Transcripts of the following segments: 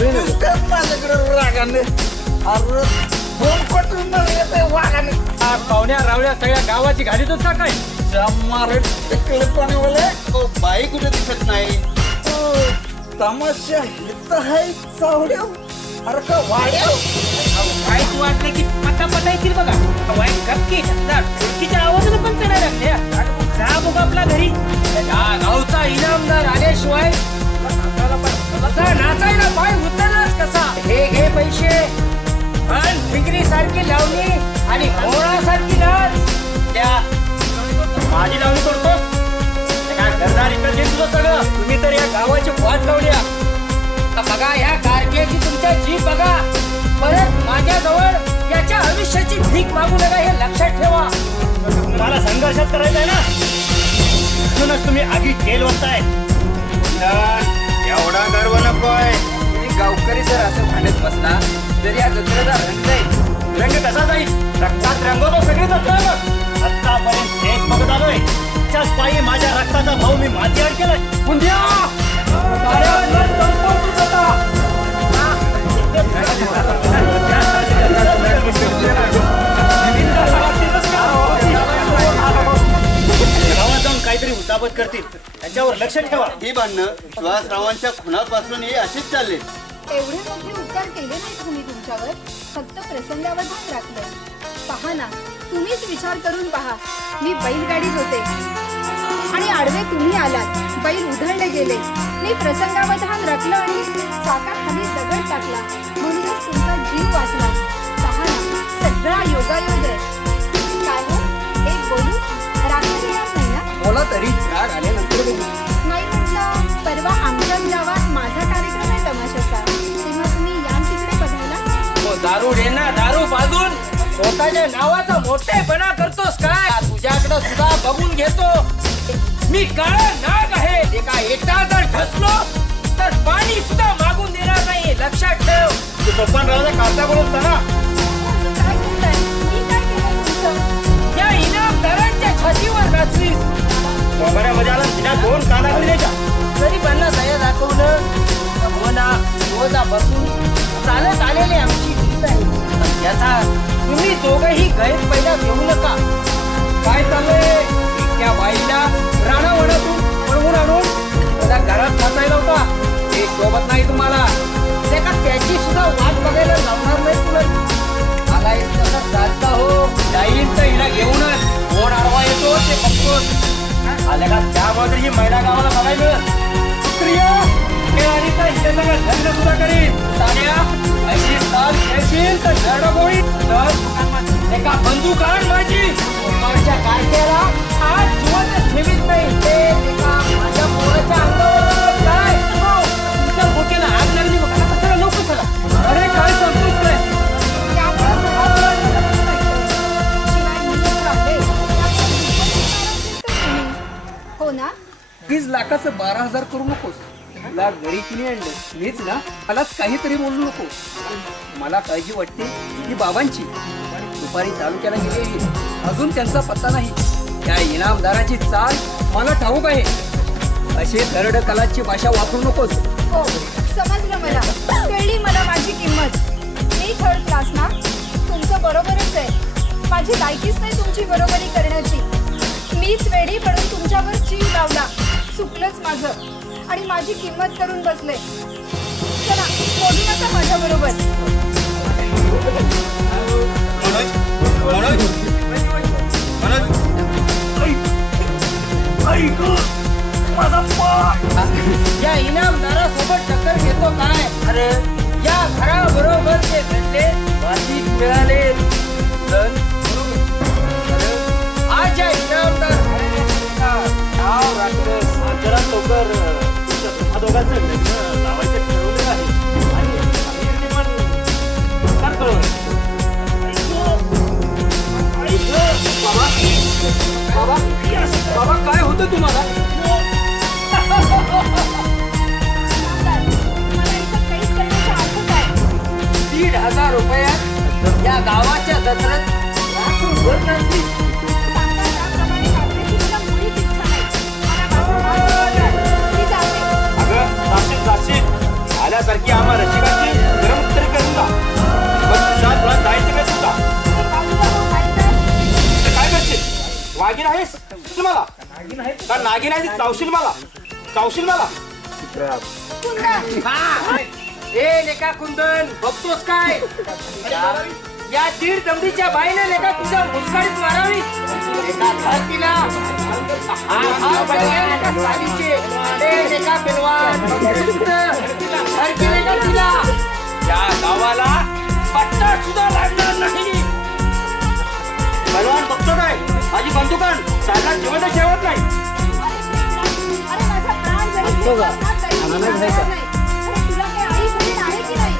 माझ्याकडे रागाने अरे फोन पटून येते वागाने पाहुण्या रावल्या सगळ्या गावाची गाडीतच का काय टिकलेपणेवाले बाई कुठे दिसत नाही तमाशा हित आहे चावड्या अरे का वाड्या काहीच वाटलं की पटा येतील बघा वाईट गपकी खिडकीच्या आवाजाने पण चढायला लागल्या जा बघ आपला घरी गावचा इनामदार आल्याशिवाय नाचायला पाय उचललाच कसा हे घे पैसे पण फिगरी सारखी लावणी आणि घोडासारखी नाच त्या माझी लावणी करतोस काय घरदार इकडे दे तुझं सगळं तुम्ही तर या गावाची वाट लावल्या बघा ह्या गारक्याची तुमच्या जीभ बघा परत माझ्याजवळ याच्या आयुष्याची भीक मागू नका हे लक्षात ठेवा तुम्हाला संघर्षच करायचा आहे ना म्हणूनच तुम्ही आगीत तेल ओतताय एवढा गर्व नकोय गावकरी जर असं म्हणत बसला तर या जत्रेचा रंग जाईल रंग कसा जाईल रक्तात रंगवतो सगळी जत्रा बघ आतापर्यंत तेच बघत आलोय त्याच पायी माझ्या रक्ताचा भाऊ मी माती आड केलाय पुंद्या गावात जाऊन काहीतरी उताबत करतील त्यांच्यावर लक्ष ठेवा ही भांडणं सुहासरावांच्या खुनापासून हे अशीच चालले एवढे मोठे उपकार केले नाहीत तुम्ही तुमच्यावर फक्त प्रसंगावधान राखलं पहा ना तुम्हीच विचार करून पहा मी बैलगाडीत होते आणि आडवे तुम्ही आलात बैल उधळले गेले मी प्रसंगावधान राखलं आणि चाकाखाली दगड टाकला म्हणूनच तुमचा जीव वाचला पहा ना सगळा योगायोग आहे काय हो एक बोलू रात्री येणार नाही ना बोला तरी राग आल्यानंतर नाही म्हटलं परवा आमच्या गावात माझा कार्यक्रम आहे तमाशाचा तेव्हा तुम्ही यान तिकडे बघायला दारू घे ना दारू बाजून स्वतःच्या नावाचा मोठेपणा करतोस काय तुझ्याकडे सुद्धा बघून घेतो मी काळा नाग आहे एका एकटा जर ढसलो तर पाणी सुद्धा मागून देणार नाही लक्षात ठेव तू सोपान राजा काढता बोलत ना काय बोलताय मी काय केलं तुमचं या इनामदारांच्या छातीवर नाचलीस वगैरेमध्ये आला तिला दोन काना दिल्याच्या तरी त्यांना दया दाखवलं मना रोजा बसून चालत आलेली आमची रीत आहे याचा तुम्ही दोघंही गैरफायदा घेऊ नका काय चाललंय त्या बाईला राणावनातून पळवून आणून त्याला घरात नाचायला होता हे सोबत नाही तुम्हाला त्याची सुद्धा वाट बघायला लावणार नाही तुला आला तसा चालता हो जाईल तर हिला घेऊनच कोण आडवा येतो ते बघतोच आल्या का त्यामुळे ही महिला गावाला बघायला मिळत प्रिया हे आणि तर हिच्या सगळं लग्न सुद्धा करीन साड्या अशी साथ घेशील तर झडबोळी तर एका बंदूक आण माझी माझ्या कारक्याला आज जीवनच ठेवीत नाही ते एका माझ्या पोराच्या अंगावर काय तुमच्या बोटीला आग लागली बघा चला लवकर चला अरे काय सांगतोस काय हो ना 20 लाखाचं 12,000 करू नकोस तुला घरी कुणी आणलं मीच ना मलाच काहीतरी बोलू नको मला काळजी वाटते की बाबांची दुपारी तालुक्याला गेलेली अजून त्यांचा पत्ता नाही त्या इनामदाराची चाल मला ठाऊक आहे असे दरड कलाची भाषा वापरू नकोस हो समजलं मला कळली मला माझी किंमत मी थर्ड क्लास ना तुमचं बरोबरच आहे माझी लायकीच नाही तुमची बरोबरी करण्याची मीच वेडी पडून तुमच्यावर जीव लावला चुकलंच माझं आणि माझी किंमत करून बसले चला बोलू नका माझ्या बरोबर या इनामदारासोबत टक्कर घेतो काय अरे या घराबरोबर जे घडले वाचिक मिळाले आज या इनामदार नाव राखलं जरा लवकर तुमच्या दोघांचं लग्न लावायचं ठरवलेलं आहे आणि पण कळवलं बाबा बाबा काय होतं तुम्हाला ₹1,500 या गावाच्या जत्रेत आल्यासारखी आम्हा रसिका नागिन आहेस मला का नागिन आहे चावशील मला ए लेका कुंदन बघतोस काय या दीड दमडीच्या बाईने लेका तुझ्या मुस्काडीत मारावी धरतीला या गावाला पट्टा सुद्धा लागणार नाही. बलवान बघतो काय माझी बंदुकान सायला जेवण ठेवत नाही. अरे माझा प्राण जरी घेतला असला तरी मी मारणार नाही. अरे तुला काही आई बहीण आहे की नाही?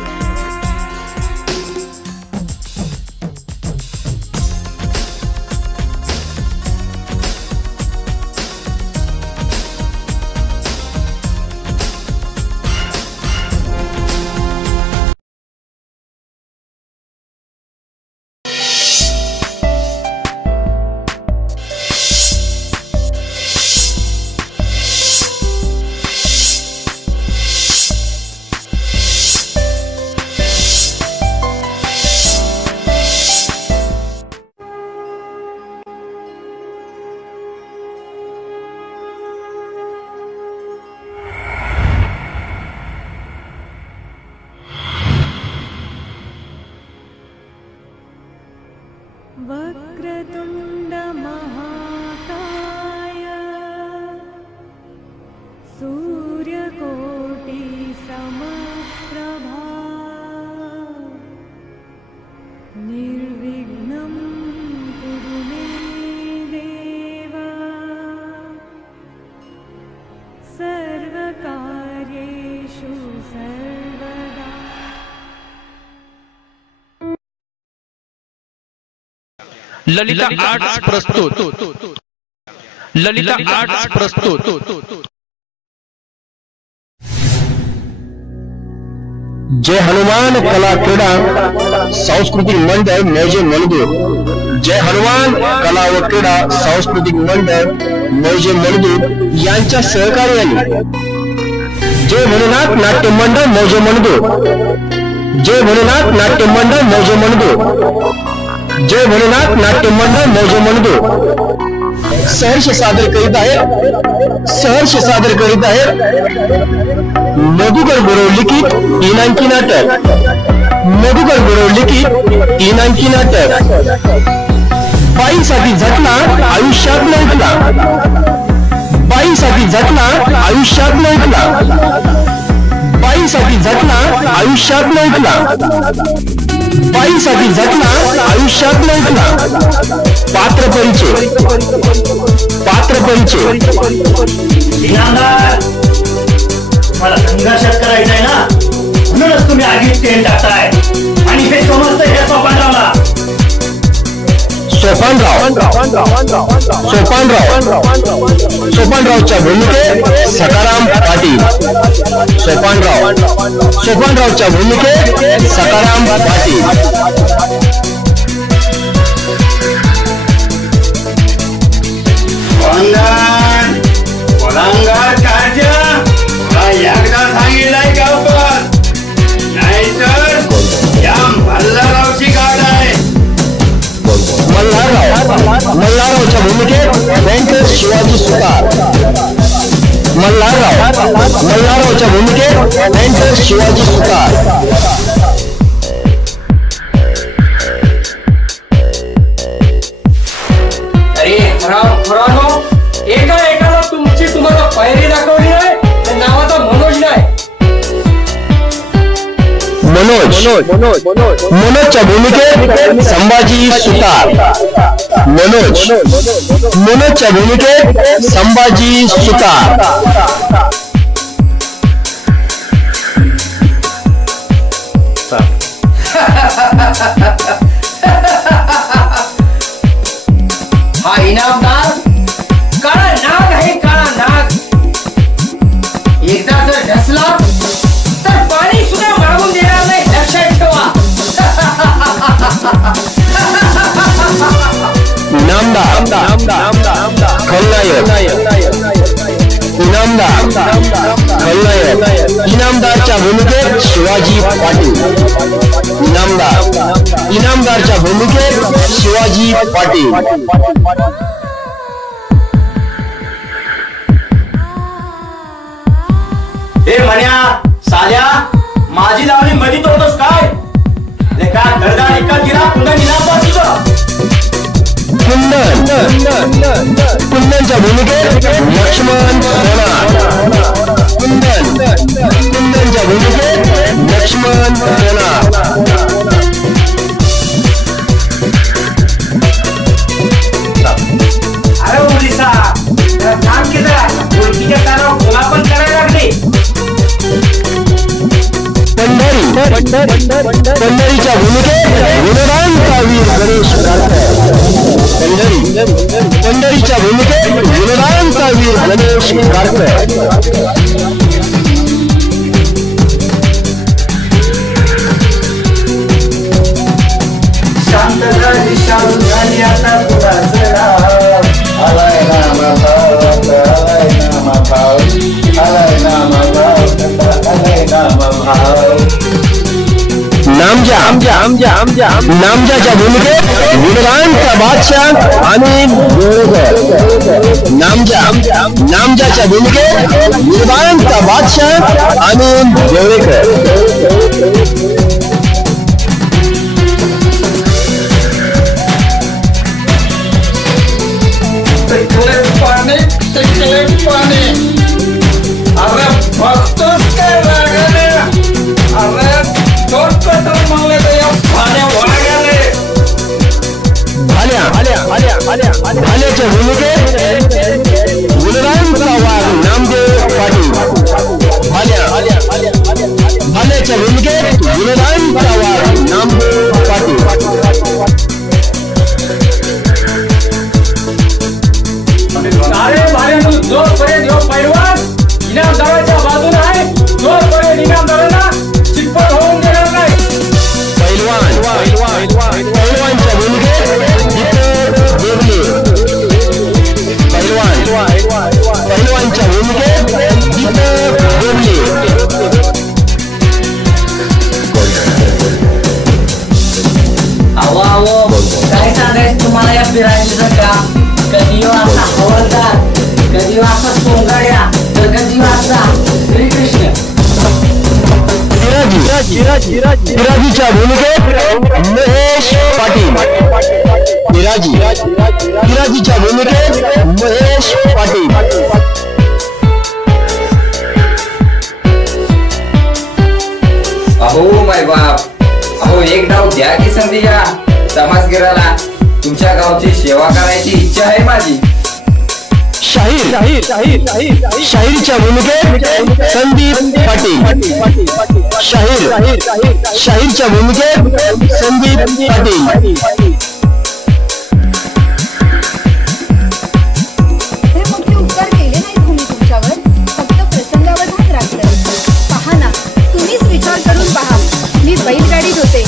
वक्रतुंड महाकाय सूर्यकोटि समप्रभा निर्विघ्नं कुरु मे देव सर्वकार्येषु सर्वदा. ललिता आर्ट्स प्रस्तुत जय हनुमान कला क्रीडा सांस्कृतिक मंडळ मौजे मणदूर. जय हनुमान कला व क्रीडा सांस्कृतिक मंडळ मौजे मणदूर यांच्या सहकार्याने जय भोलेनाथ नाट्य मंडळ मौजे मणदूर, जय भोलेनाथ नाट्य मंडळ मौजे मणदूर, जय भोलेनाथ नाट्य मंडळ मौजे मणदूर सहर्ष सादर करीत आहे मधुकर गुरव लिखित तीनांकी नाटक. मधुकर गुरव लिखित तीनांकी नाटक. बाईसाठी झटला आयुष्यात नव्हता, बाईसाठी झटला आयुष्यात नव्हता, बाईसाठी झटला आयुष्यात नव्हता, बाईसाठी झटला आयुष्यात नव्हता. पात्र परिचय मला संघर्षात करायचंय ना, म्हणूनच तुम्ही आगीत तेल टाकताय आणि हे समजतं हे सोपानरावच्या भूमिकेत सकाराम पाटील. सोपानरावच्या भूमिकेत सकाराम पाटील. एकदा सांगितलंय गावकर, नाहीतर या मल्हाररावची गाड आहे. मल्हाररावच्या भूमिकेत पेंटर शिवाजी सुतार. मल्हाररावच्या भूमिकेत पेंटर शिवाजी सुतार. अरे खरानो एकाला तुम्हाला पायरी दाखवली नाही तर नावाचा मनोज नाही. मनोजच्या भूमिकेत संभाजी सुतार. मनोजच्या भूमिकेत संभाजी सुतार. हा इनामदार काळा नाग आहे, काळा नाग. एकदा जर ढसला तर पाणी सुद्धा मागून देणार नाही, लक्षात ठेवा. इनामदार खलनायक. इनामदारच्या भूमिकेत शिवाजी पाटील. इनामदारच्या भूमिकेत शिवाजी पाटील. हे म्हण्या साल्या माझी लावणी मधी तोडतोस काय लेका घरदार एकाच गिरा पुन्हा निनाद तुझं कुंदनच्या भूमिकेत लक्ष्मण सोनार कुंदनच्या भूमिकेत लक्ष्मण सोनार अरे उलिसा काम केलं ओळखीच्या कानावर कोणा पण करायला लागले पंढरीच्या भूमिकेत विनोदांचा वीर गणेश पंढरीच्या भूमिकेत विनोदांचा वीर गणेश शांत झाली शांत झाली आता तुला जरा आलाय नामा भाव आलाय नामा भाव आलाय नामा भाव आलाय नामा भाव नामजाच्या भूमिकेत विनोदांचा बादशाह अनिल देवळेकर नामजाच्या भूमिकेत विनोदांचा बादशाह अनिल देवळेकर पाणी अरे बघतोस काय रागाने अरे दोन कटर मारले तर या पाण्या वागाले भाल्याच्या भूमिकेत विनोदांचा वाघ नामदेव पाटील भाल्याच्या भूमिकेत विनोदांचा वाघ नामदेव पाटील अरे भाड्यातून जोरपर्यंत येऊ पैलवान इनामदाराच्या बाजूने आहे जोरपर्यंत इनामदारांना चितपट होऊन देणार नाही पैलवानच्या भूमिकेत दीपक देवले पैलवानच्या भूमिकेत दीपक देवले अहो काय सांगायचं तुम्हाला या फिरायचं का कधी वाचा हवलदार कधी वाचा सोंगाड्या तर कधी वाचा श्रीकृष्ण विराजीच्या भूमिकेत महेश पाटील विराजीच्या भूमिकेत महेश पाटील अहो माय बाप अहो एक डाव द्या की संधी या समाजगिराला तुमच्या गावची सेवा करायची इच्छा आहे माझी शाहीरच्या भूमिकेत संदीप पाटील शाहीरच्या भूमिकेत संदीप पाटील हे मोठे उपकार केले नाहीत तुम्ही तुमच्यावर फक्त प्रसंगावधान राखलं पहा ना तुम्हीच विचार करून पहा मी बैलगाडीत होते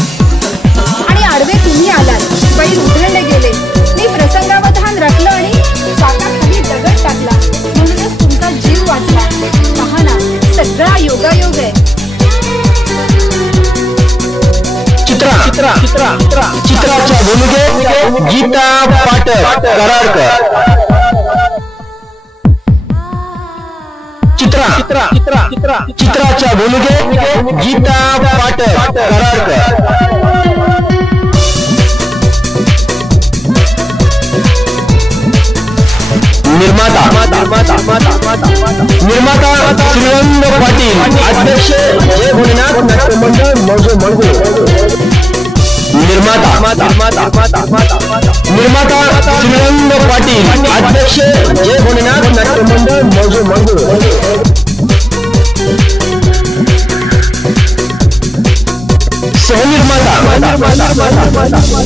आणि आडवे तुम्ही आलात बैल उधळले गेले मी प्रसंगावधान राखलं आणि चाकाखाली दगड टाकला म्हणूनच तुमचा जीव वाचला पहा ना सगळा योगायोग आहे चित्राच्या भूमिकेत गीता पाटक कराडकर चित्राच्या भूमिकेत गीता पाटक कराडकर निर्माता श्रीरंग पाटील अध्यक्ष जय भोलेनाथ नाट्य मंडळ मौजे मणगुळ निर्माता श्रीरंग पाटील अध्यक्ष जय भोलेनाथ नाट्य मंडळ मौजे मणगुळ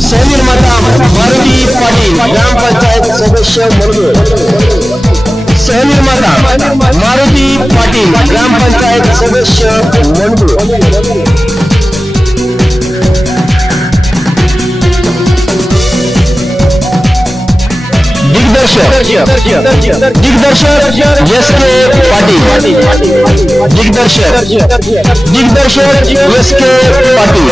सहनिर्माता मारुती पाटील ग्रामपंचायत सदस्य मणगुळ सहनिर्माता मारुती पाटील ग्रामपंचायत सदस्य मणगुळ दिग्दर्शक एस के पाटील दिग्दर्शक एस के पाटील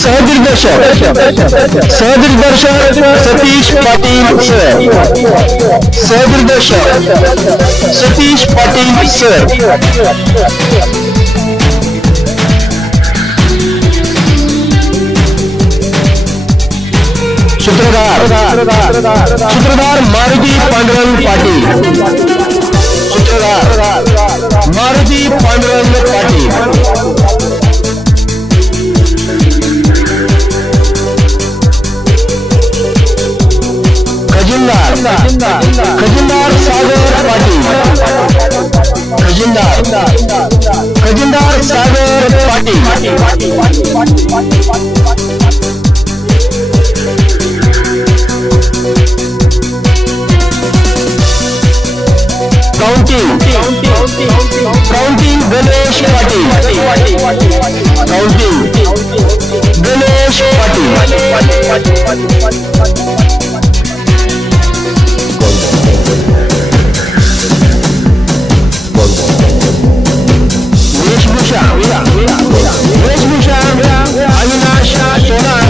सहदिग्दर्शक सतीश पाटील सर, सहदिग्दर्शक सतीश पाटील सर, सूत्रधार मारुती पांडुरंग पाटील, सूत्रधार मारुती पांडुरंग पाटील, खजिनदार सागर पाटील, खजिनदार सागर पाटील, काउंटिंग गणेश पाटील, गणेश पाटील, वेशभूषा अविनाश सोनार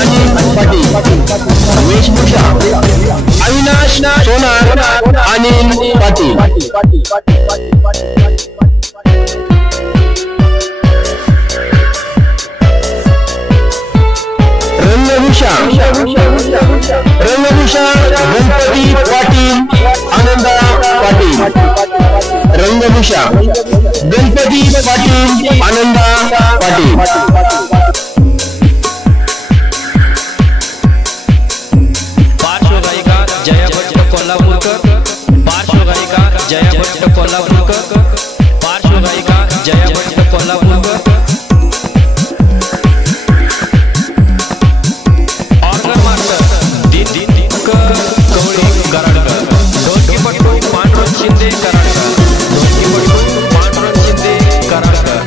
अनिल पाटील, वेशभूषा अविनाश सोनार अनिल पाटील, रंगभूषा गणपती पाटील आनंदा पाटील, रंगभूषा गणपती पाटील आनंदा पाटील, पार्श्वगायिका जया भट्ट कोल्हापूरकर, पार्श्वगायिका जया भट्ट कोल्हापूरकर, पार्श्वगायिका जया भट्ट कोल्हापूरकर, ऑर्गन मास्टर दिनकर कवळी कराडकर, ढोलकीपटू पांडुरंग शिंदे कराडकर, ढोलकीपटू पांडुरंग शिंदे कराडकर,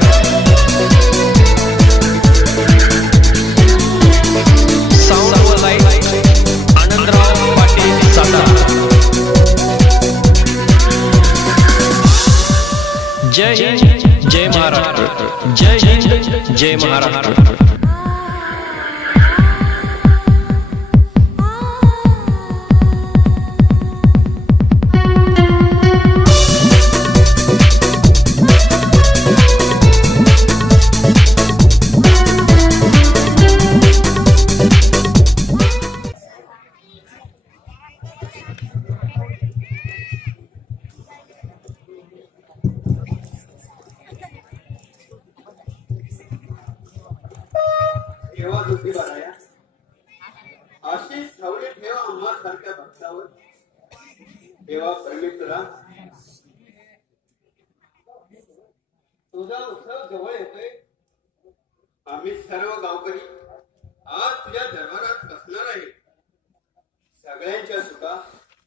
साऊंड व लाईट आनंदराव पाटील सातारा. जय हिंद जय महाराष्ट्र, जय हिंद जय महाराष्ट्र. ठेवा दुःखी बनाया अशी सावली ठेवा आम्हा सारख्या भक्तावर. देवा परमेश्वरा, तुझा उत्सव जवळ येतोय. आम्ही सर्व गावकरी आज तुझ्या दरबारात बसणार आहे. सगळ्यांच्या सुखा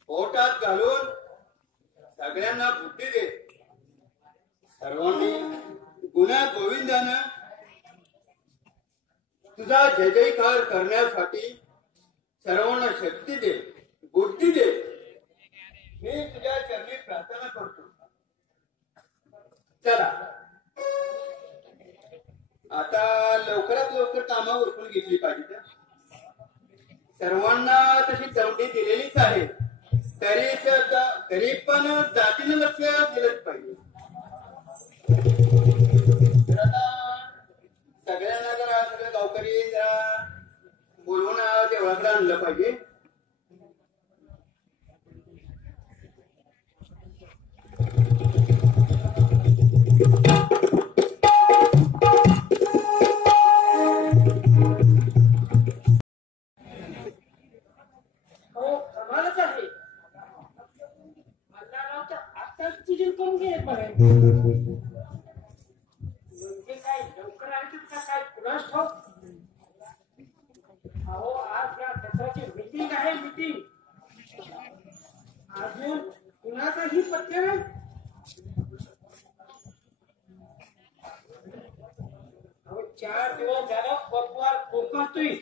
पोटात घालून सगळ्यांना बुद्धी दे. सर्वांनी गुन्हा गोविंदानं तुझा जय जयकार करण्यासाठी सर्वांना शक्ती दे, बुद्धी दे. मी तुझ्या चरणी प्रार्थना करतो. चला आता लवकरात लवकर कामा उरकून घेतली पाहिजे. सर्वांना तशी दंडी दिलेलीच आहे, तरी पण जातीनं लक्ष दिलंच पाहिजे. सगळ्यांना जरा सगळं गावकरी जरा बोलवून देवळाकडे आणलं पाहिजे. हो कमालच आहे. मल्हाररावच्या आत्ताच पूजन करून घे बघायचं. काय लवकर आले का काय कुणास ठाऊक. अहो आज या दसऱ्याची मीटिंग आहे, मीटिंग. अजून कुणाचाही पत्ते नाही. अहो 4 दिवस झालं पटवार कोकणतोय.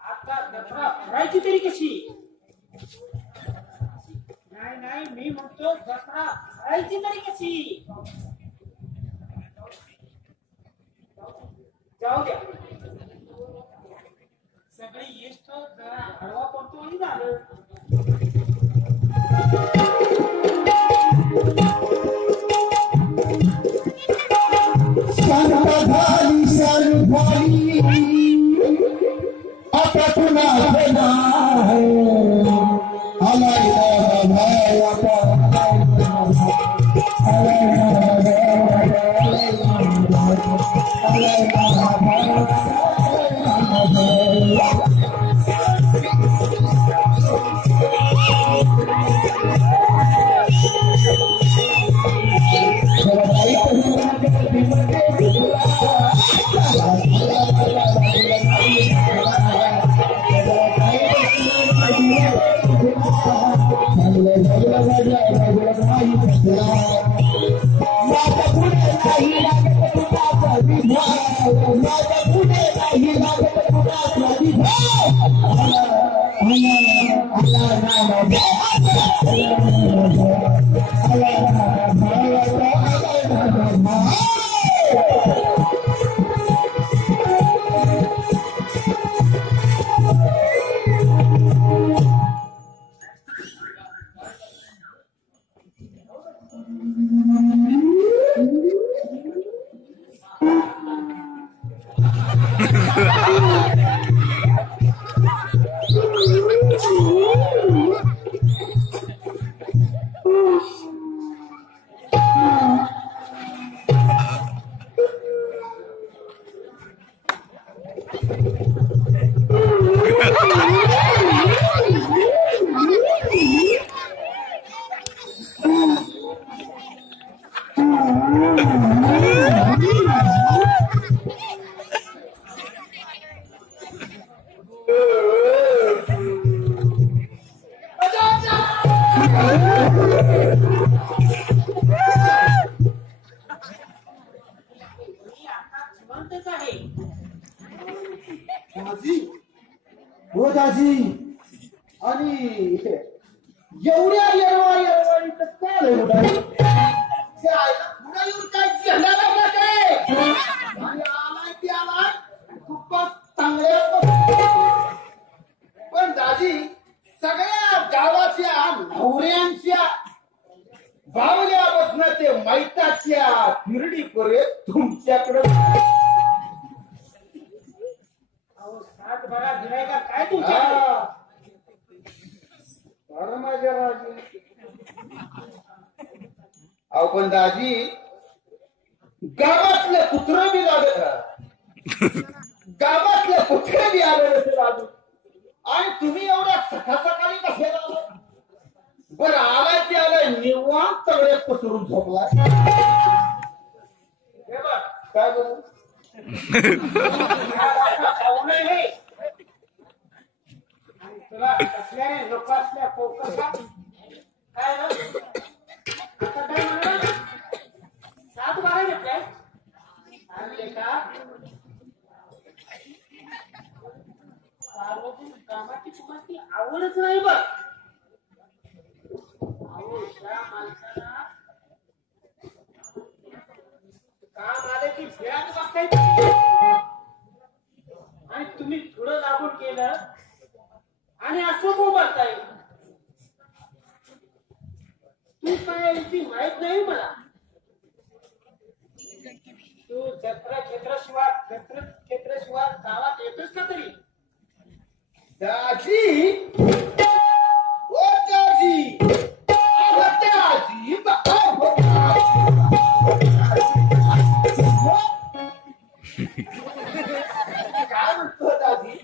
आता दसरा भरायची तरी कशी. नाही मी म्हणतो दसरा भरायची तरी कशी. जाऊ द्या. सगळी इष्ट जरा हळवा पडतो आणि झालं. आता पुन्हा पण दाजी गावातले कुत्रे बी लागत गावातले कुत्रे बी आले नसेल अजून आणि तुम्ही एवढ्या सकाळी कसे आला बरं आलाय ते आलाय निवांत सगळे पसरून झोपलाय काय बरं तुला कसल्याने लोक असल्या फोकस काय आता काय म्हणलं 7-12 घेतलंय आणले का सार्वजनिक कामाची तुम्हाला आवडच नाही बघ अहो त्या माणसाला काम आलं की भेट बघताय आणि तुम्ही थोडं लागून केलं आणि असं बोलताय तू काय याची माहित नाही मला तू क्षेत्राशिवाय गावात येतोस का तरी दाजी ओ दाजी काय म्हणतो दाजी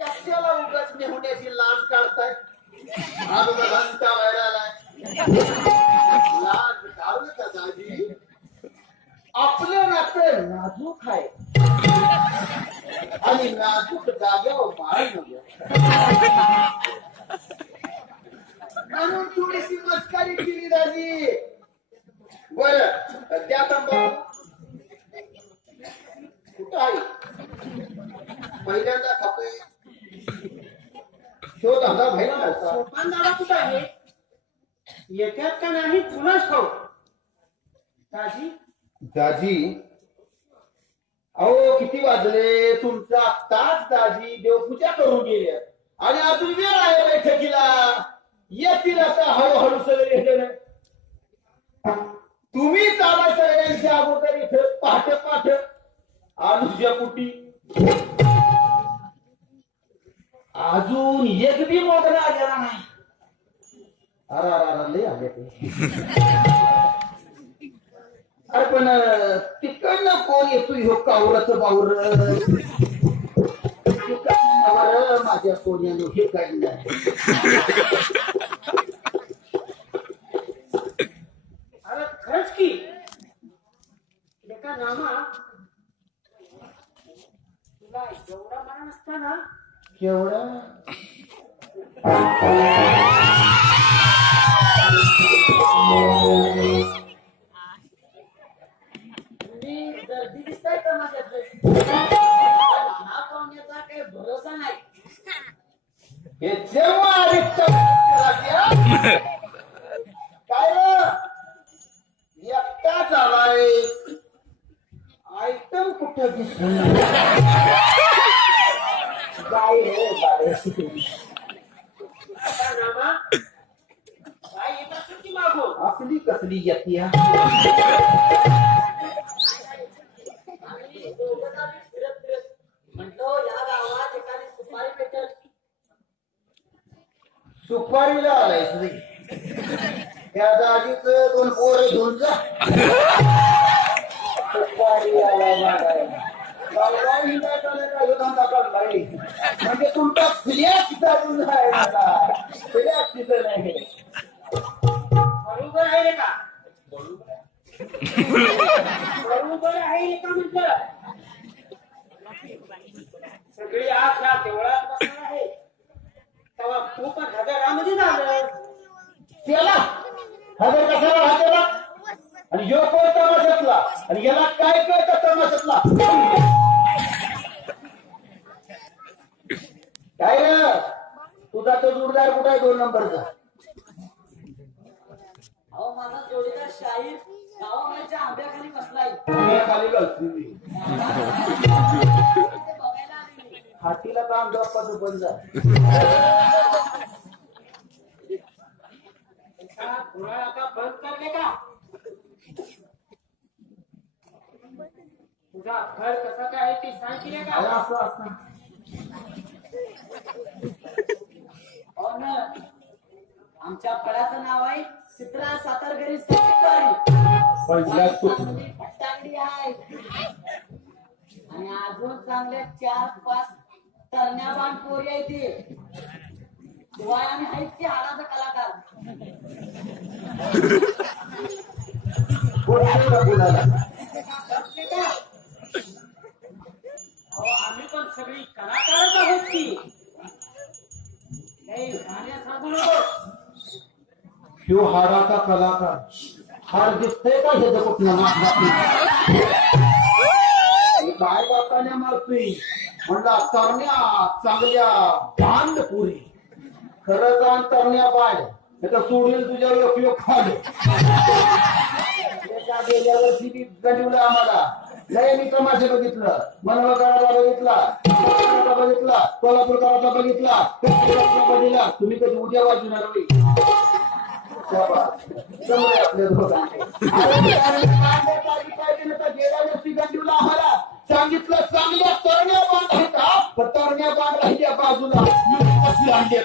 कशाला उगाच नेहुण्याची लाज काढताय आजोबांचा वैराला लाज काढू नका दाजी आपलं नातं नाजूक आहे आणि नाजूक जाग्यावर बाळ म्हणून थोडीशी मस्करी केली दाजी बरं त्या तंबाखू कुठं आहे पहिल्यांदा खातोय तो धंदा व्हायला सोपान दादा कुठं आहे येत्यात का नाही तुलाच ठाऊक दाजी दाजी अहो किती वाजले तुमचा आत्ताच दाजी देवपूजा करून गेले आणि अजून वेळ आहे बैठकीला. येतील आता हळूहळू सगळे जण. तुम्ही चाला सगळ्यांच्या अगोदर इथं पहाटे पहाटे अनुजा कुटी. अजून एक बी मोगरा आलेला नाही. अरे लय आले ते. अरे पण तिकडनं कोण येतो ह्यो कावरच बावर. माझ्या सोन्यानं हे काढलं. अरे खरंच की एका नामा तुला एवढा मना नसताना केवढं तुम्ही गर्दी दिसताय तमाशातलं. नाना पाहुण्याचा काही भरोसा नाही. हे जेव्हा काय एकटाच आलाय. आयटम कुठं दिसलं काय रे बाळे. आता नामा काय येत असेल की मागून. असली कसली येते. म्हणतो या गावात एखादी सुपारी भेटल. सुपारीला आलाय तुझी. त्या जागीच दोन पोरं घेऊन जा. सुपारी आलाय मागायला. म्हणजे तुमचा फ्लॅट चालून आहे. फ्लॅट तिथं नाही. बरोबर आहे का. बरोबर आहे का म्हटलं. सगळी आत ह्या देवळात बसणार आहे तेव्हा तू पण हजारामध्ये झालं. त्याला हजर कशाला राहतेला. आणि यो कोण तमाशातला आणि याला काय कळतं तमाशातला. काय रे तुझा तो जोडदार कुठे आहे 2 नंबरचा. अहो माझा जोडीदार शाहीर गावाच्या आंब्याखाली बसलाय. खाली घालती बघायला आली. हातीला काम जपाचं बंद घोळा आता बंद करले का. तुझा घर कसं काय ते सांगितले का. असं असं हो ना. आमच्या फळाचं नाव आहे चित्रा सातारगरी संगीतवारी. फट्टाकडी आहे आणि अजून चांगले 4-5 तरण्या बाण पोरी आहे ते. शिवाय आम्ही आहेच की हाडाचा कलाकार. आम्ही पण सगळी कलाकारच आहोत की. गाण्या सांगू नको. ह्यो हाडाचा कलाकार. हाड दिसतंय का हे कुठलं काय बापाने मारतोय म्हणला तरण्या चांगल्या बांध पुरी. खरं जाण तरण्या बांध तर सोडून तुझ्या उपयोग खाल. गेल्या वर्षी ती गंडवलं आम्हाला. लय मी तमाशे बघितलं. मनोहराचा बघितला कोल्हापूरकराचा बघितला बघितला. तुम्ही कधी उद्या वाजवणार आपल्या दोघांचे गेल्या वर्षी गंडवलं आम्हाला. सांगितलं चांगल्या तरण्या बांध आहेत का. पण तरण्या बांध राहिल्या बाजूला. कसली अंडी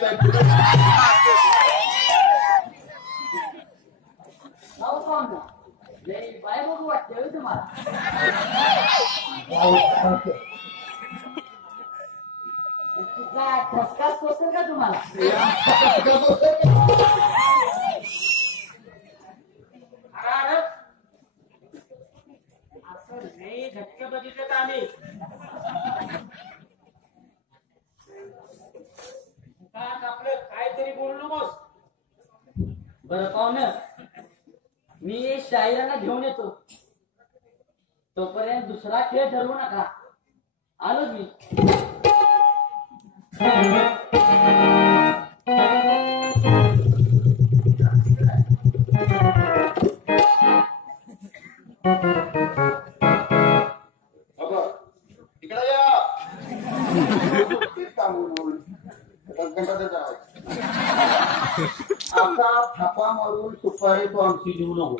बाय बघू वाटते तुम्हाला. तुझा ठसकाच पोचेल का तुम्हाला. असं नाही झटके बघितले तर आम्ही. आपलं काहीतरी बोलू नकोस. बरं पाहुणं मी शाहिरांना घेऊन येतो. तोपर्यंत दुसरा खेळ ठरवू नका. आलो मी. तेच काम बोल आता थापा मारून सुपारी तो आमची देऊ नको.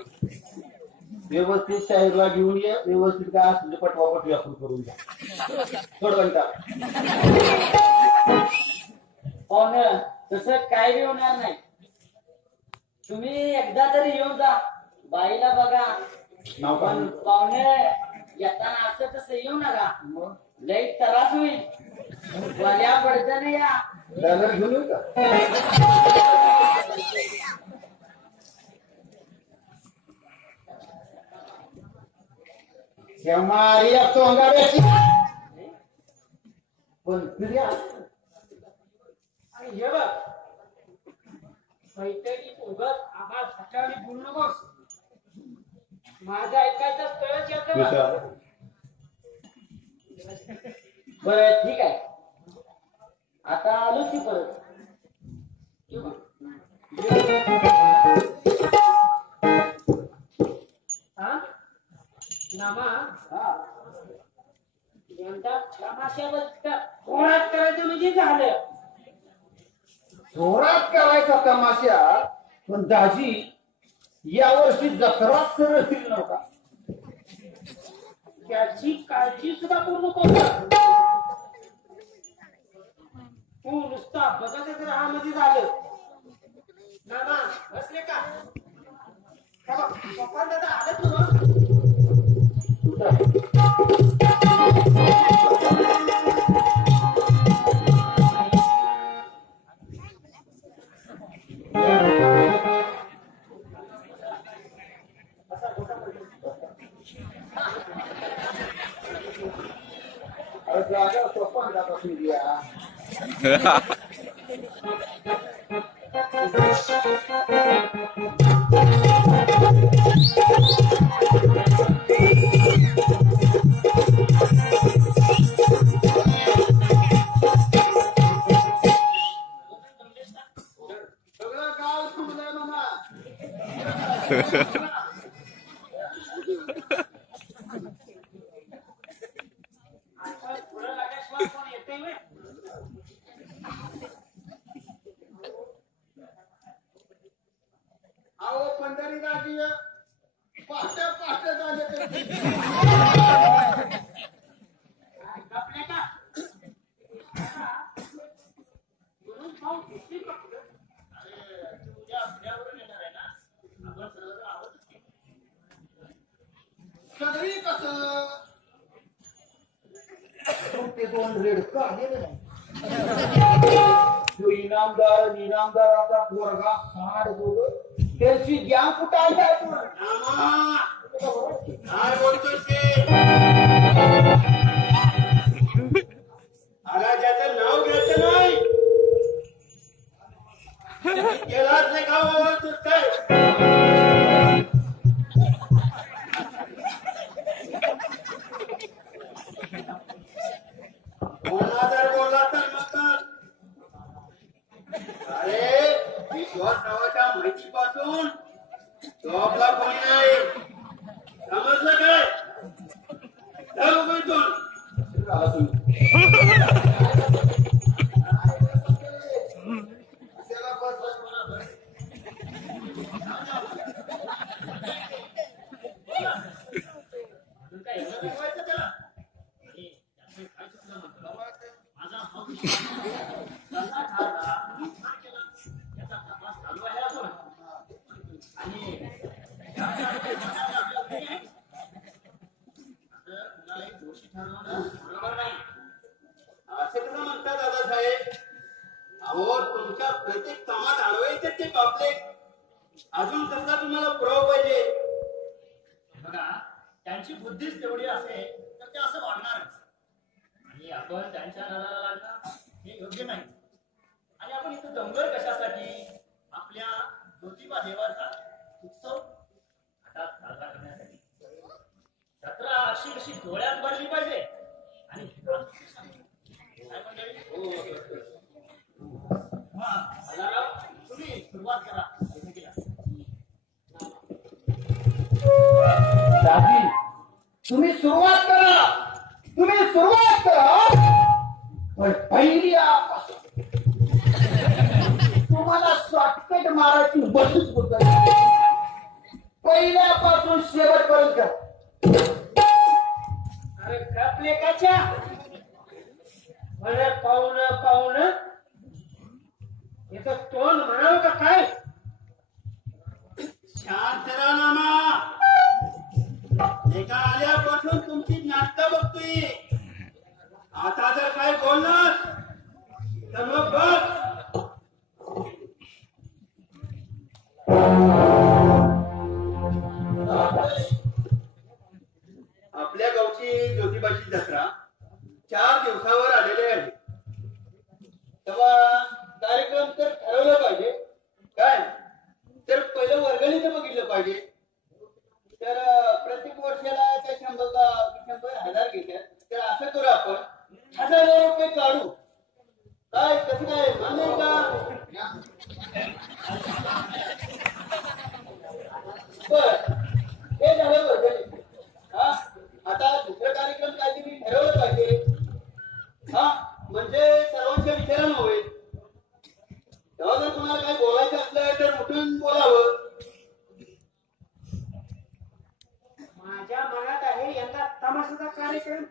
व्यवस्थित शाहीरला घेऊन ये. व्यवस्थित काय असले पटवापट आपण करून द्या. थोड घंटा पाहुणं तसं काय बी होणार नाही. तुम्ही एकदा तरी येऊन जा. बाईला बघा. नाव पण काय? पाहुणे येताना असं तसं येऊ नका. लई त्रास होईल. वल्या पडतं या. बॅनर घेऊन येऊ का? मारिया सोंगाड्याची पण फिर्या आणि हे बघ काहीतरी उगत आम्हाला सकाळी बोलू नकोस. माझं ऐकायचं कळच येतं. बरं ठीक आहे. आता आलो की परत. हा नामा यंदा तमाशावर घोळात करायचं म्हणजे झालं. जोरात करायचा तमाशा. पण दाजी यावर्षी जत्रा सरळ नव्हता. त्याची काळजी सुद्धा करू नको. तू नुसता बघतच राहा म्हणजे झालं. नामा बसले का? पप्पा दादा आले तू. जागा सोपा जात असून सगळं गाव सुटलंय म्हणा. अहो पंढरी दाजी पाहते पाहते झाले. सगळी कसं ते दोन रेडकं आलेले नाही. तो इनामदाराचा पोरगा साड होतो. त्याची गॅम कुठं आली आहे तू? काय बोलतोस ते? आला ज्याचं नाव घ्यायचं नाही. गेलाच नाही का बोलतोस काय? जर बोलला तर मग अरे विश्वास नावाच्या माहितीपासून जॉबला कोणी नाही. समजलं काय? असं कसं म्हणता दादासाहेब? अहो तुमच्या प्रत्येक कामात अडवायचे ते पापलेट. अजून कसला तुम्हाला पुरावा पाहिजे? बघा त्यांची बुद्धीच तेवढी असेल तर ते असं वागणारच. आणि आपण त्यांच्या नादाला लागणं हे योग्य नाही. आणि आपण इथं दंगल कशासाठी? आपल्या ज्योतिबा देवाचा उत्सव हातात साजरा करण्यासाठी. जत्रा अशी कशी डोळ्यात भरली पाहिजे. आणि काय मंडळी? तुम्ही सुरुवात करा. दादी तुम्ही सुरुवात करा. पण पहिल्यापासून तुम्हाला शॉर्टकट मारायची बसूच होत पहिल्यापासून शेवटपर्यंत. अरे कपले काच्या मला पाहुण याच तोंड म्हणावं का काय? शांत राहा मामा. एका आल्यापासून तुमची नाटकं बघतोय. आता जर काय बोलणार तर मग बघ. आपल्या गावची ज्योतिबाची जत्रा 4 दिवसावर आलेली आहे. तेव्हा कार्यक्रम तर ठरवलं पाहिजे. काय तर पहिलं वर्गणीचं बघितलं पाहिजे. तर प्रत्येक वर्षाला त्या 100,000 घेतात. तर असं करू आपण 1000 रुपये काढू. काय कसं काय मान्य का? बर हे झालं वर्गणी. हा आता दुसरं कार्यक्रम काहीतरी ठरवलं पाहिजे. हा म्हणजे सर्वांच्या विचारानं होईल. तेव्हा जर तुम्हाला काही बोलायचं असलं तर उठून बोलावं. माझ्या मनात आहे यंदा तमाशाचा कार्यक्रम.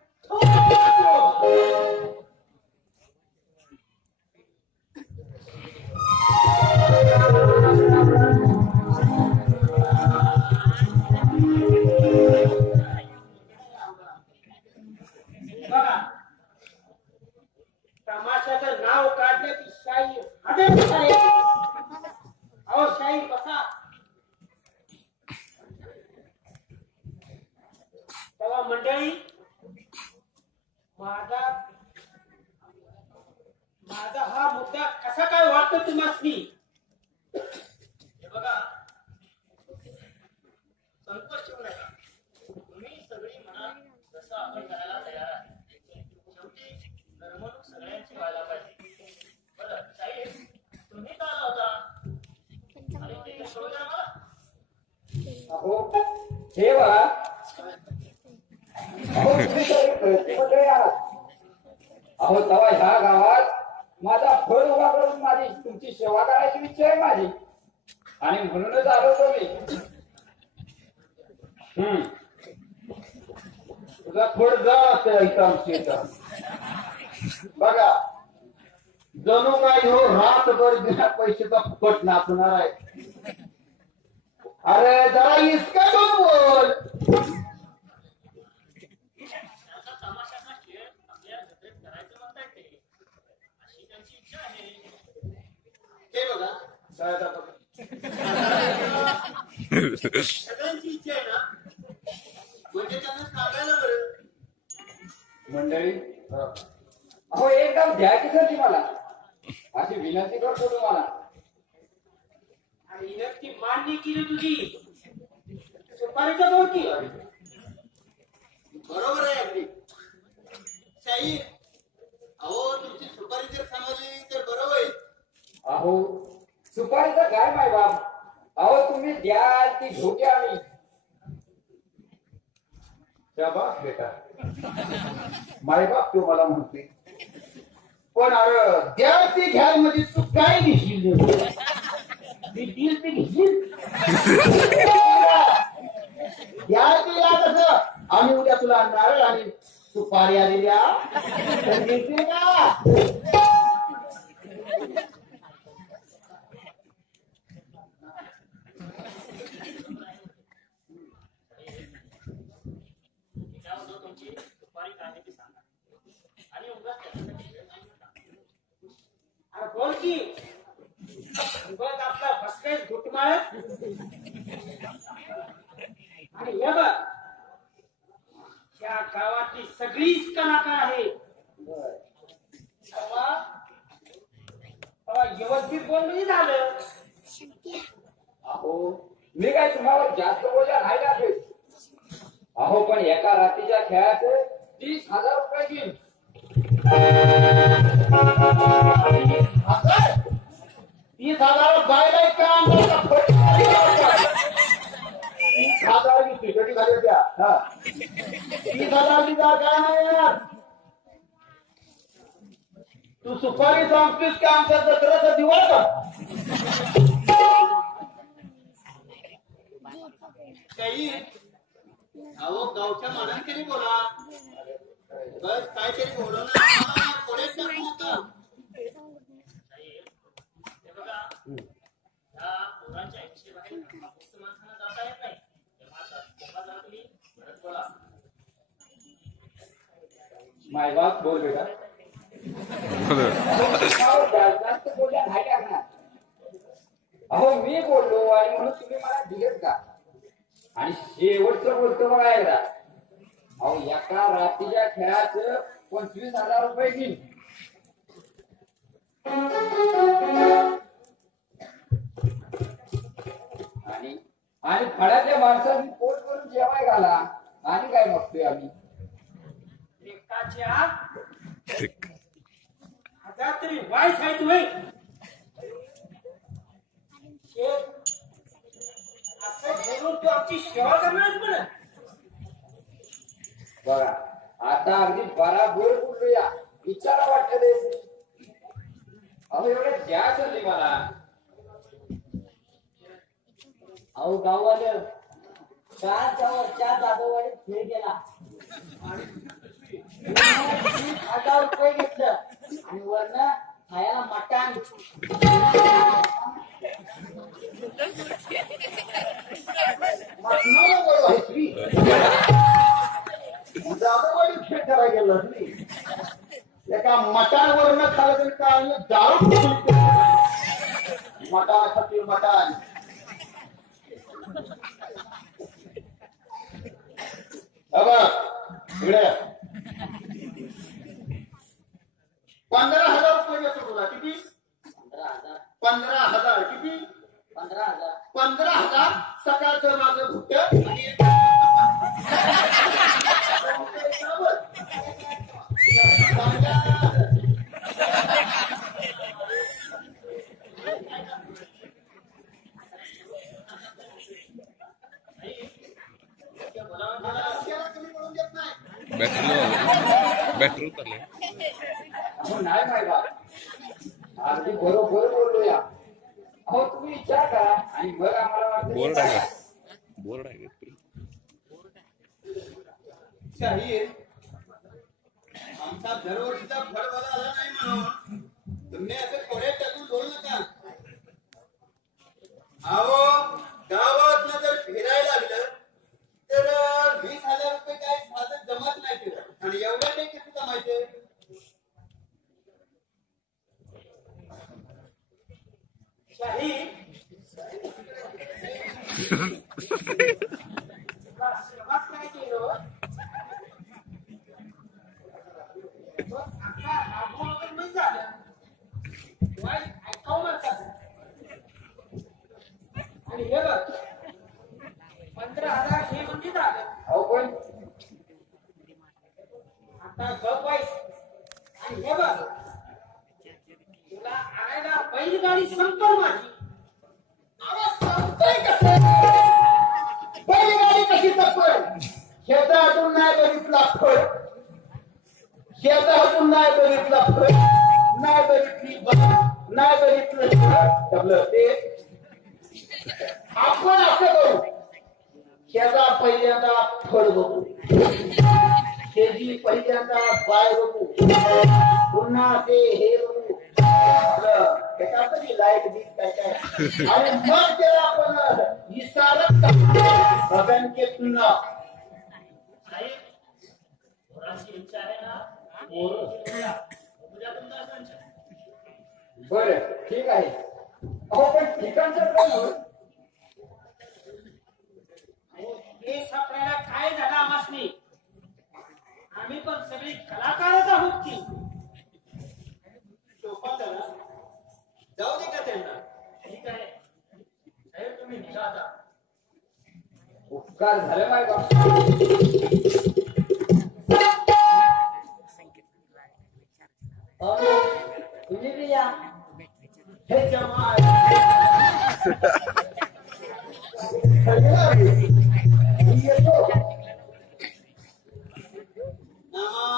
बघा तमाशाचं नाव काढलं की शाहीर हजर आहे. अहो शाहीर बसा. तेव्हा मंडळी माझा हा मुद्दा कसा काय वाटतो तुम्हाला? हे बघा संकोच ठेवू नका. तुम्ही सगळी मनात जसं आपण करायला तयार आहे. शेवटी करमणूक सगळ्यांची व्हायला पाहिजे. बरं साहेब तुम्ही का आला होता आणि ते कळू द्या मला. अहो हे बघा अहो तेव्हा ह्या गावात माझा फळ उभा करून माझी तुमची सेवा करायची इच्छा आहे माझी. आणि म्हणूनच आलो होतो मी. तुझा फळ जा बघा जणू काय हो रातभर बिना पैशाचा फुकट नाचणार आहे. अरे जरा इसका बोल. तमाशाचा खेळ आपल्या जत्रेत करायचं म्हणताय ते. अशी त्यांची इच्छा आहे. हे बघा सगळ्यांची इच्छा आहे ना. म्हणजे त्यांना सांगायला बरं. मंडळी अहो एकदम द्या की सर मला अशी विनंती करतो तुम्हाला. आणि विनंती मान्य केली तुझी. सुपारीचा बोल की. बरोबर आहे अगदी शाहीर. अहो तुमची सुपारी जर समजली तर बरोबर आहे. अहो सुपारीचं काय माय बाप. अहो तुम्ही द्याल ती घेऊ आम्ही. शाबास बेटा मायबाप तो मला म्हणते. पण अरे द्या ती घ्याल म्हणजे तू काय घेशील? ती दिल ती घेशील. द्या तिला कसं आम्ही उद्या तुला नारळ आणि सुपारी आलेल्या तर घेशील का? तुमची सुपारी काय आहे ती सांगा. आणि उगाच त्याच्यासाठी वेळ नाही नका. अरे बोल की. उगाच आपला बसलाय घुटमाळ. आणि हे बघ या गावातली सगळीच कलाकार आहे. तेव्हा व्यवस्थित बोल म्हणजे झालं. अहो मी काय तुम्हाला जास्त बोजा नाही लागेल. अहो पण एका रात्रीच्या खेळाचे 30,000 रुपये घेईन. 30,000 बायला काम 30,000 की तिकटी खाली द्या. 30,000 काय नाही येणार. तू सुपारी सांगतोस की आमच्या जत्राचा दिवाळ का काही अहो गावच्या मानांकडे बोला बस काहीतरी बोलू ना कोणीच सांगू नका हे बघा या पोरांच्या इच्छेबाहेर फक्त माणसाला जाता येत नाही तेव्हा जरा तुम्ही परत बोला मायबाप बोल बेटा बोलल्या नाही टाकणार अहो मी बोललो आणि म्हणून तुम्ही मला दिलेत का आणि शेवटचं बोलतो बघा एकदा अहो एका रात्रीच्या खेळाचं 25,000 रुपये घेईन आणि आणि फळाच्या माणसांनी पोट करून जेवाय घाला आणि काय बघतोय आम्ही एकाच्या हजार तरी वाईस आहे तुम्ही असं बोलून तू आमची सेवा करणार बरं बघा आता अगदी बराबर बोलूया विचारा वाटत दे अहो एवढं द्या चालली मला अहो गाववाले त्या जाधववाडीत खेळ गेला 20,000 रुपये घेतलं आणि वरनं खायला मटण जाधववाडी खेळ करायला गेलं एका मटांवरनं खाल्लं तरी काय दारू मटान खातील मटान इकडे 15,000 रुपये घेतो तुला किती 15,000 किती 15,000 सकाळचं माझं भुट्ट आणि बॅटरी उतरले नाही माहिती अगदी बरोबर बोलूया अहो तुम्ही विचार करा आणि मग आम्हाला बोर्ड वाटतं आहे बोर्ड आहे शाहीर आमचा दरवर्षीचा फळवाला आला नाही म्हणून तुम्ही असं कोड्यात टाकून बोलू नका अहो गावात जर फिरायला लागलं तर 20,000 रुपये काय साधं जमत नाही केलं आणि एवढं नाही किती जमायचे शाहीर सेवाच काय केलं असा राबवून वगैरे नाही झालं वाईट ऐकावं म्हणतात आणि हे बघ 15,000 हे म्हणजे झालं अहो पण आता गप आहेस आणि हे बघ तुला आणायला बैलगाडी संपल माझी सांगतोय कसं बैलगाडी कशी चपळ शेतातून नाही बघितला फळ शेतातून नाही बघितला फळ नाही बघितली नाही बघितलं आपलं ते आपण असं करू शेता पहिल्यांदा फळ बघू शेती पहिल्यांदा बाय बघू पुन्हा ते हे बघू लाईट बीट काय काय आणि मग त्याला आपण इशारत बँकेत पोरांची इच्छा आहे ना उद्या तुमचा संच बरं ठीक आहे अहो पण ठिकाणचं काय होईल? हे सापडायला काय झालं आम्हासनी आम्ही पण सगळी कलाकारच आहोत की सोपा करा जाऊ दे का त्यांना ठीक आहे साहेब तुम्ही निघा आता उपकार झाले माय बाप तुम्ही बी या हे जमा नामा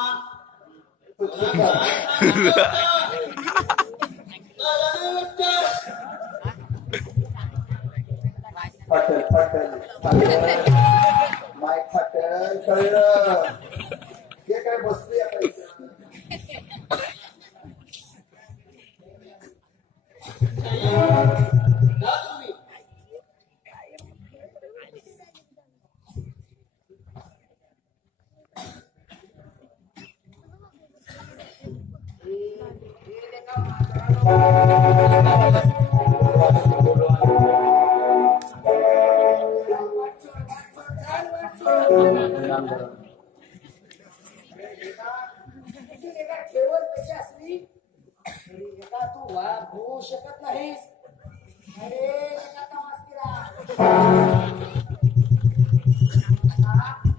फाटल फाटल फाटल माय फाटल कळलं हे काय बसतोय आता इथं? जा तुम्ही. ठेवत कशी असली तरी एका तू होऊ शकत नाहीस. अरे एका मास्तीला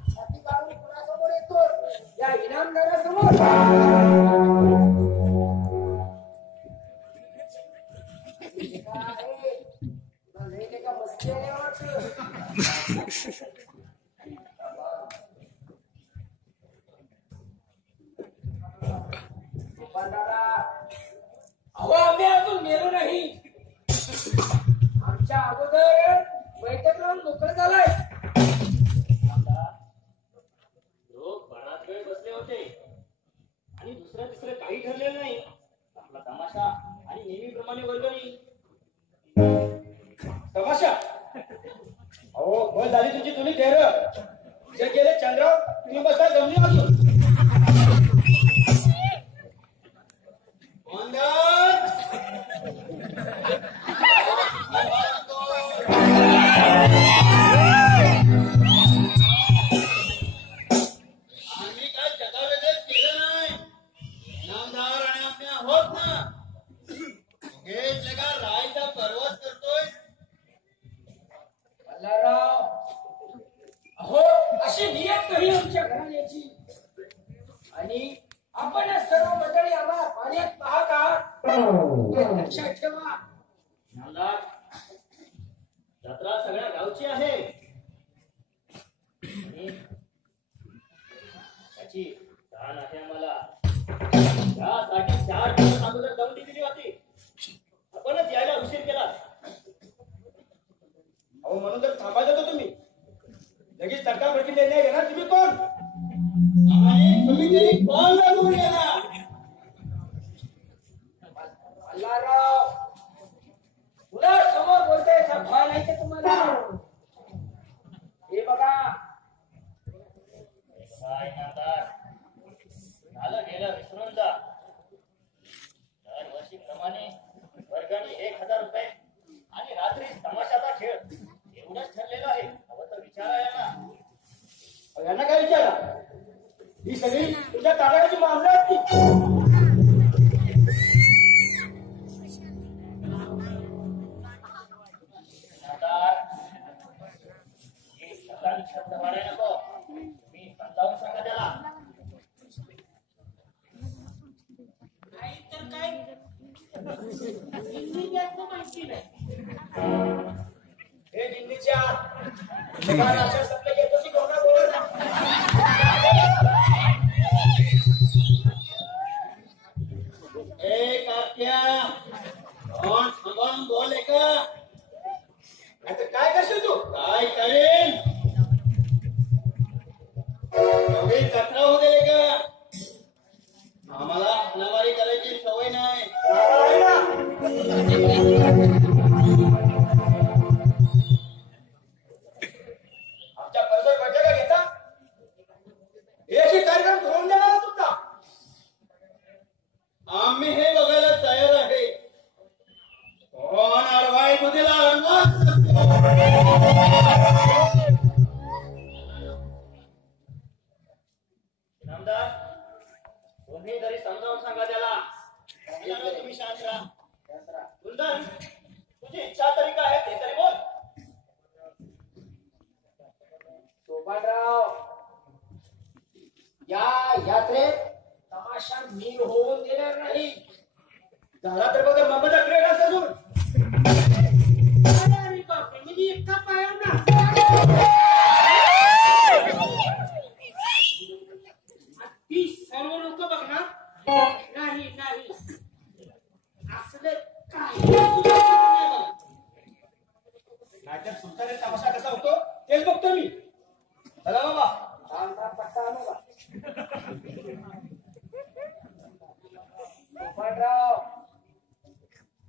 छाती काढून कुणासमोर येतो? या इनामदारासमोर. एका मस्ती अहो आम्ही अजून गेलो नाही. आमच्या अगोदर बैठक लावून मोकळं झालाय. लोक बराच वेळ बसले होते आणि दुसरं तिसरं काही ठरलेलं नाही. आपला तमाशा आणि नेहमीप्रमाणे वर्गणी. तमाशा अहो बस झाली तुमची तुम्ही तेर जे गेले चंद्र तुम्ही बसता जमली अजून. आम्ही काय जगावेगळं केलं नाही. नामदार आणि आम्ही आहोत ना. हेच लेका राहायचा परवास करतोय. मल्हारराव अहो अशी नियत नाही आमच्या घराण्याची. आणि आपण या सर्व मंडळी आम्हाला पाण्यात पाहत आहात हे लक्षात ठेवा. नामदार, जत्रा सगळ्या गावची आहे आणि त्याची जाण आहे आम्हाला. त्यासाठी 4 दिवस अगोदर दौंडी दिली होती. आपणच यायला उशीर केला. अहो म्हणून तर थांबायचं होतं तुम्ही. लगेच तडकाफडकी निर्णय घेणार तुम्ही कोण? आणि तुम्ही तरी कोण लागून येणार? मल्हारराव पुन्हा समोर बोलतोय भय नाही ते तुम्हाला. हे बघा काय नामदार, झालं गेलं विसरून जा. दरवर्षीप्रमाणे वर्गणी 1000 रुपये आणि रात्री तमाशाचा खेळ एवढंच ठरलेलं आहे. हवं तर विचाराया ना. यांना काय विचारा? ही सगळी तुझ्या ताब्याची माणसं आहेत ती. नामदार, हे सगळ्यांनी शब्द वाढायला नको. मी समजावून सांगा त्याला. नाही तर काय हिंदी यातनं माहिती नाही. हे हिंदीच्या अशा शब्द घेतो की कोणा बोलत ए काक्या, कोण सांभाळून बोल का? आता काय करशील तू? काय करेन? एवढी जत्रा होऊ दे का? आम्हाला हलवारी करायची सवय नाही. आमच्या परसर बैठका घेता हे अशी कार्यक्रम करून देणार तुमचा. आम्ही हे बघायला तयार आहे. कोण अडवाई तुझीला अडवत नामदार, तुम्ही तरी समजावून सांगा त्याला. तुम्ही शांत राहा. कुंदन, तुझी इच्छा तरी काय आहे ते तरी बोल. सोपानराव या यात्रेत तमाशा मी होऊन देणार नाही. झाला तर बघा ममता ग्रेड असून अरे बापरे, म्हणजे इतका पाया ना. ती सर्व लोक बघणार नाही नाही असले काही नाहीतर सुलताने तमाशा कसा होतो तेच बघतो मी. चला बाबा. पट्टा आणू का? गोपाळराव,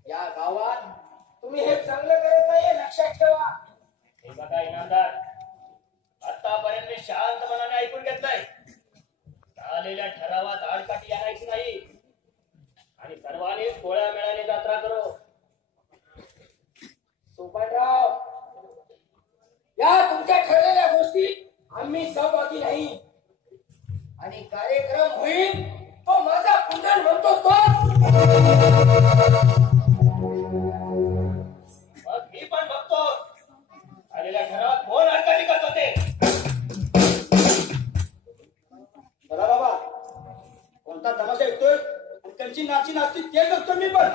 या गावात तुम्ही हे चांगलं करत नाही लक्षात ठेवा. हे बघा इनामदार, आतापर्यंत मी शांत मनाने ऐकून घेतलंय. आलेल्या ठरावात आडकाठी आणायची नाही आणि सर्वांनीच गोळ्या मेळाने यात्रा करो. गोपाळराव, या तुमच्या ठरलेल्या गोष्टी आम्ही सहभागी नाही आणि कार्यक्रम होईल तो माझा कुंडल म्हणतो तो. मग मी पण बघतो आलेल्या ठरावात कोण आडकाठी करत होते. चला बाबा, कोणता तमाशा येतोय आणि त्यांची नाची नाचती ते बघतो मी पण.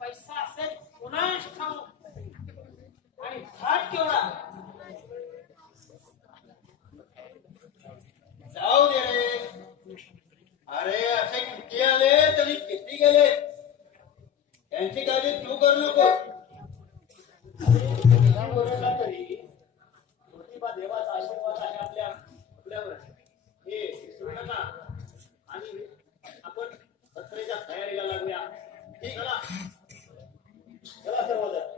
पैसा असेल कुणाच ठाऊ आणि थाट केवढा. जाऊ दे रे. अरे असे किती आले तरी किती गेले, त्यांची काळजी तू करू नको. तरी ज्योतिबा देवाचा आशीर्वाद आहे आपल्यावर. हे सोडलं ना आणि आपण जत्रेच्या तयारीला लागूया. ठीक आहे ना? चला सर्वजण.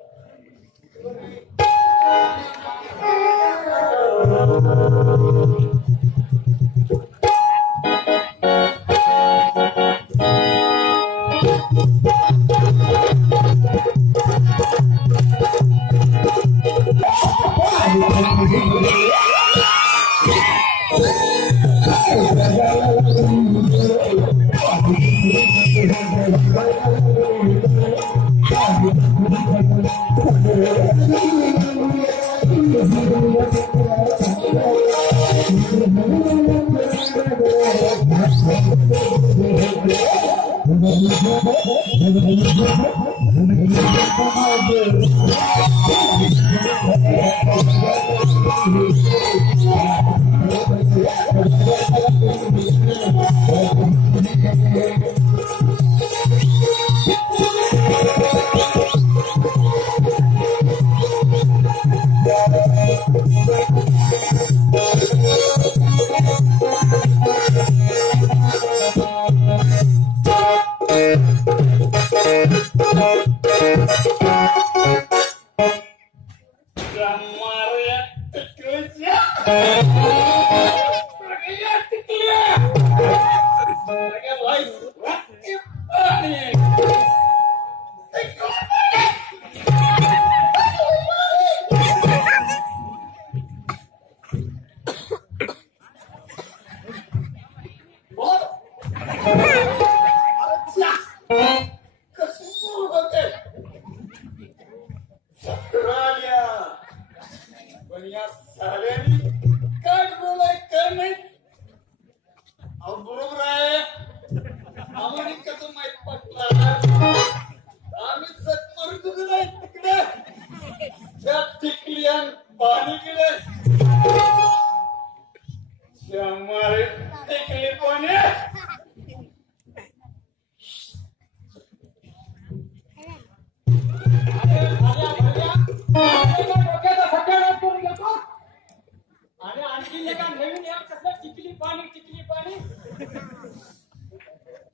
आणि आणखी एका नवीन या कसं चिखली पाणी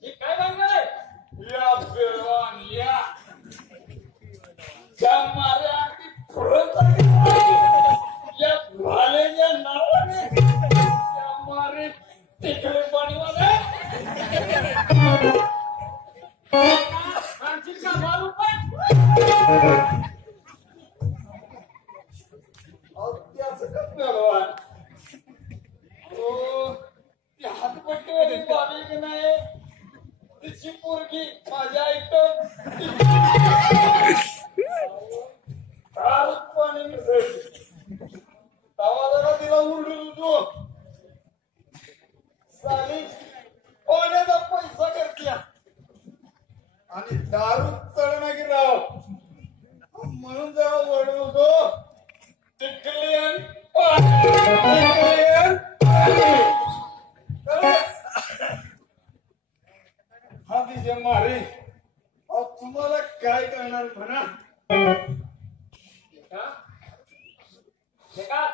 हे काय सांगणार आहे. या बेवान या त्या माऱ्या अगदी फुरत या भालेच्या नावाने त्या मारे तिकडे पाणीवाले फ्रान्सिस का मारू पण त्याचं का बेवान ती हातपट्टीवाली बाबी की नाही तिची पोरगी माझ्या ऐकून पाणी तवा जरा तिला उलटून होतो साली पाण्याचा पैसा करत्या आणि दारू चढ नाही राव म्हणून अतिशय मारे. अहो तुम्हाला काय करणार म्हणा.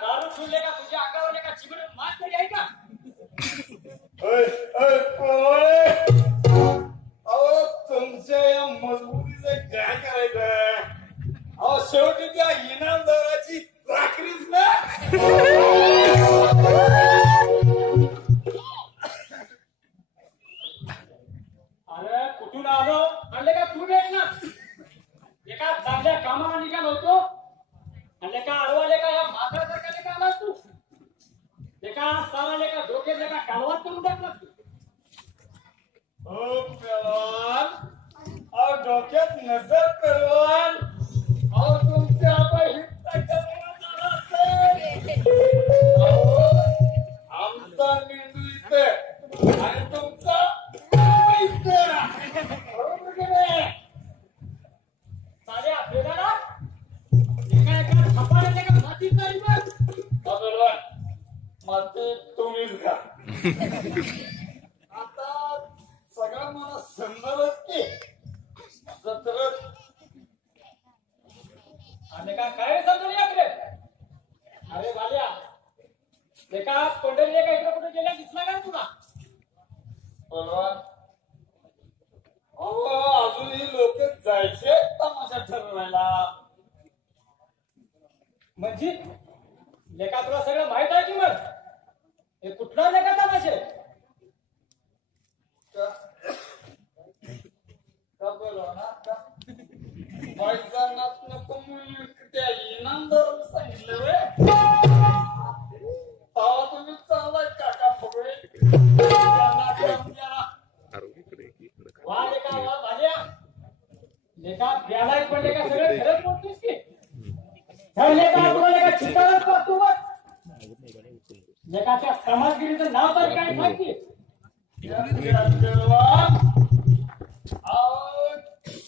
दारू सोडले का तुझ्या अंगावर का चिमण मात तरी आहे का? अहो तुमच्या या मजबुरीचं काय करायचं. अहो शेवटी त्या इनामदाराची चाकरीच ना. अरे कुठून आलो आणले का तू भेट ना. एका चांगल्या कामाला निघालो होतो आणि का अडवाले का या म्हाताऱ्यासारखा का आलास तू. एका साराले का डोक्यात का कालवात करून टाकलास तू. हो पेलवान. अहो डोक्यात नजर पेलवान. अहो तुमच्या आमचा मेंदू इथे आणि तुमचा इथे. बरोबर की नाही? साऱ्या बेदारा एका छपाड्याने का मातीच नाही बघ. पेलवान माते तुम्हीच घ्या. आता सगळं मला समजलंच की जत्रत आणि का काय समजून याकडे. अरे बाल्या एका तोंडले का इकडे कुठे गेला दिसला का तुला. पेलवान अहो अजूनही लोक जायचे तमाशा ठरवायला. म्हणजे लेका तुला सगळं माहित आहे की मग हे कुठला लेखा तमाशे. का पेलवान का मैदानात नको म्हणून त्या इनामदाराला सांगितलं व्हय. तेव्हा तुम्ही चांगलाय काका फुगळे. वा लेका वा भाज्या लेका प्यालाय पण लेका सगळं खरंच बोलतोस की. ठरले का तुला लेका चिंताच करतो बघ. लेकाच्या समाजगिरीचं नाव तर काय सांगते.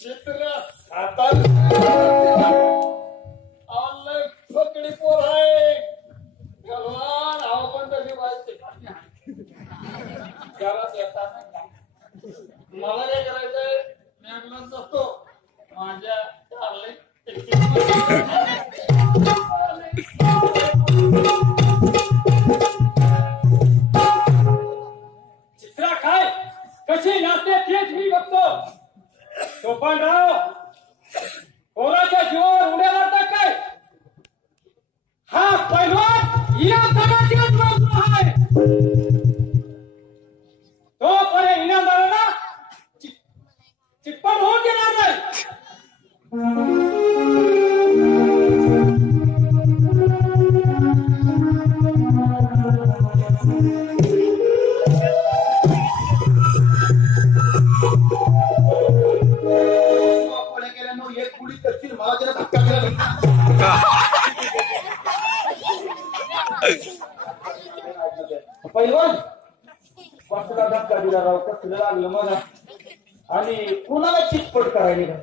चित्र हातात फकडी पोर आहे. पण तशी पाहिजे घरात येतात. मला काय करायचंय मी अंगणात जातो माझ्या चित्रा काय कशी नाचते तेच मी बघतो. सोपानराव कोणाच्या जीवावर उड्या मारतात काय. हा पैलवान इनामदाराचीच बाजू आहे. तो पर्यंत इनामदाराला चिटपट होऊन देणार नाही. एक कुडी करतील मला त्याला धक्का दिला. पैलवान कसला धक्का दिला राव. कसलं लागलं मला आणि कुणाला चिटपट करायला.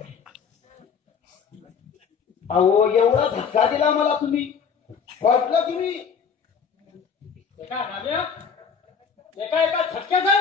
अहो एवढा धक्का दिला मला तुम्ही. वाटलं तुम्ही एका एका झटक्याचा